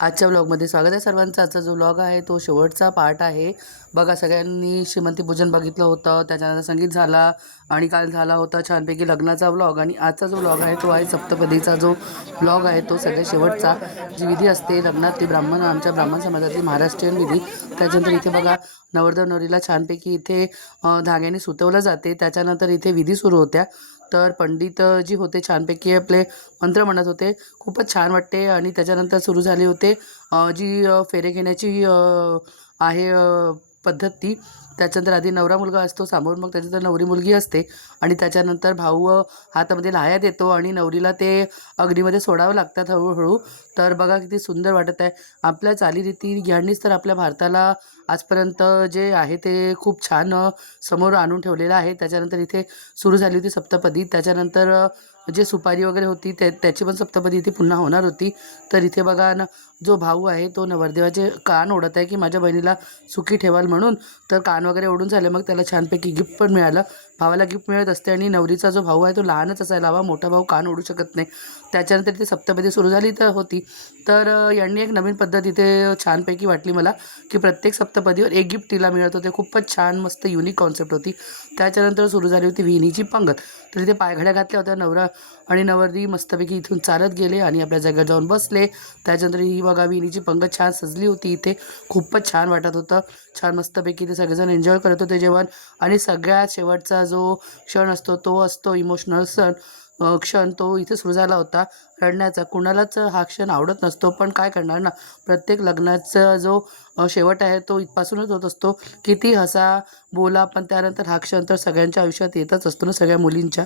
आजच्या व्लॉगमध्ये स्वागत आहे सर्वांचं। आजचा जो व्लॉग आहे तो शेवटचा पार्ट आहे। बघा, सगळ्यांनी श्रीमंती पूजन बघितलं होतं, त्याच्यानंतर संगीत झाला आणि काल झाला होता छानपैकी लग्नाचा व्लॉग। आणि आजचा जो व्लॉग आहे तो आहे सप्तपदीचा जो व्लॉग आहे तो सगळ्यात शेवटचा। जी विधी असते लग्नातली आमच्या ब्राह्मण समाजातली महाराष्ट्रीयन विधी, त्याच्यानंतर इथे बघा नवरदेव नवरीला छानपैकी इथे धाग्याने सुतवलं जाते। त्याच्यानंतर इथे विधी सुरू होत्या। तर पंडित जी होते छानपैकी आपले मंत्र म्हणत होते, खूपच छान वाटते। आणि त्याच्यानंतर सुरू झाले होते जी फेरे घेण्याची आहे पद्धत ती। त्याच्यानंतर आधी नवरा मुलगा असतो समोर, मग त्याच्यानंतर नवरी मुलगी असते आणि त्याच्यानंतर भाऊ हातामध्ये लाह्या देतो आणि नवरीला ते अग्नीमध्ये सोडावं लागतात हळूहळू। तर बघा किती सुंदर वाटत आहे। आपल्या चालीरीती यांनीच तर आपल्या भारताला आजपर्यंत जे आहे ते खूप छान समोर आणून ठेवलेलं आहे। त्याच्यानंतर इथे सुरू झाली होती सप्तपदी। त्याच्यानंतर जे सुपारी वगैरे होती त्याची पण सप्तपदी इथे पुन्हा होणार होती। तर इथे बघा ना, जो भाऊ आहे तो नवरदेवाचे कान ओढत आहे की माझ्या बहिणीला सुखी ठेवाल म्हणून। तर कान वगैरे ओढून झाले, मग त्याला छानपैकी गिफ्ट पण मिळालं। भावाला गिफ्ट मिळत असते आणि नवरीचा जो भाऊ आहे तो लहानच असायला हवा, मोठा भाऊ कान ओढू शकत नाही। त्याच्यानंतर ती सप्तपदी सुरू झाली तर होती। तर यांनी एक नवीन पद्धत इथे छानपैकी वाटली मला, की प्रत्येक सप्तपदीवर एक गिफ्ट तिला मिळत होते। खूपच छान मस्त युनिक कॉन्सेप्ट होती। त्याच्यानंतर सुरू झाली होती विहिणीची पंगत। तर इथे पायघड्या घातल्या होत्या, नवरा आणि नवरी मस्तपैकी इथून चालत गेले आणि आपल्या जागेवर जाऊन बसले। त्याच्यानंतर ही बघा विहिणीची पंगत छान सजली होती इथे, खूपच छान वाटत होतं। छान मस्तपैकी ते सगळेजण एन्जॉय करत होते जेवण। आणि सगळ्यात शेवटचा जो क्षण असतो तो असतो इमोशनल क्षण, तो इथे सुरू झाला होता रडण्याचा। कुणालाच हा क्षण आवडत नसतो, पण काय करणार ना, प्रत्येक लग्नाचा जो शेवट आहे तो इथपासूनच होत असतो। किती हसा बोला, पण त्यानंतर हा क्षण तर सगळ्यांच्या आयुष्यात येतच असतो ना, सगळ्या मुलींच्या।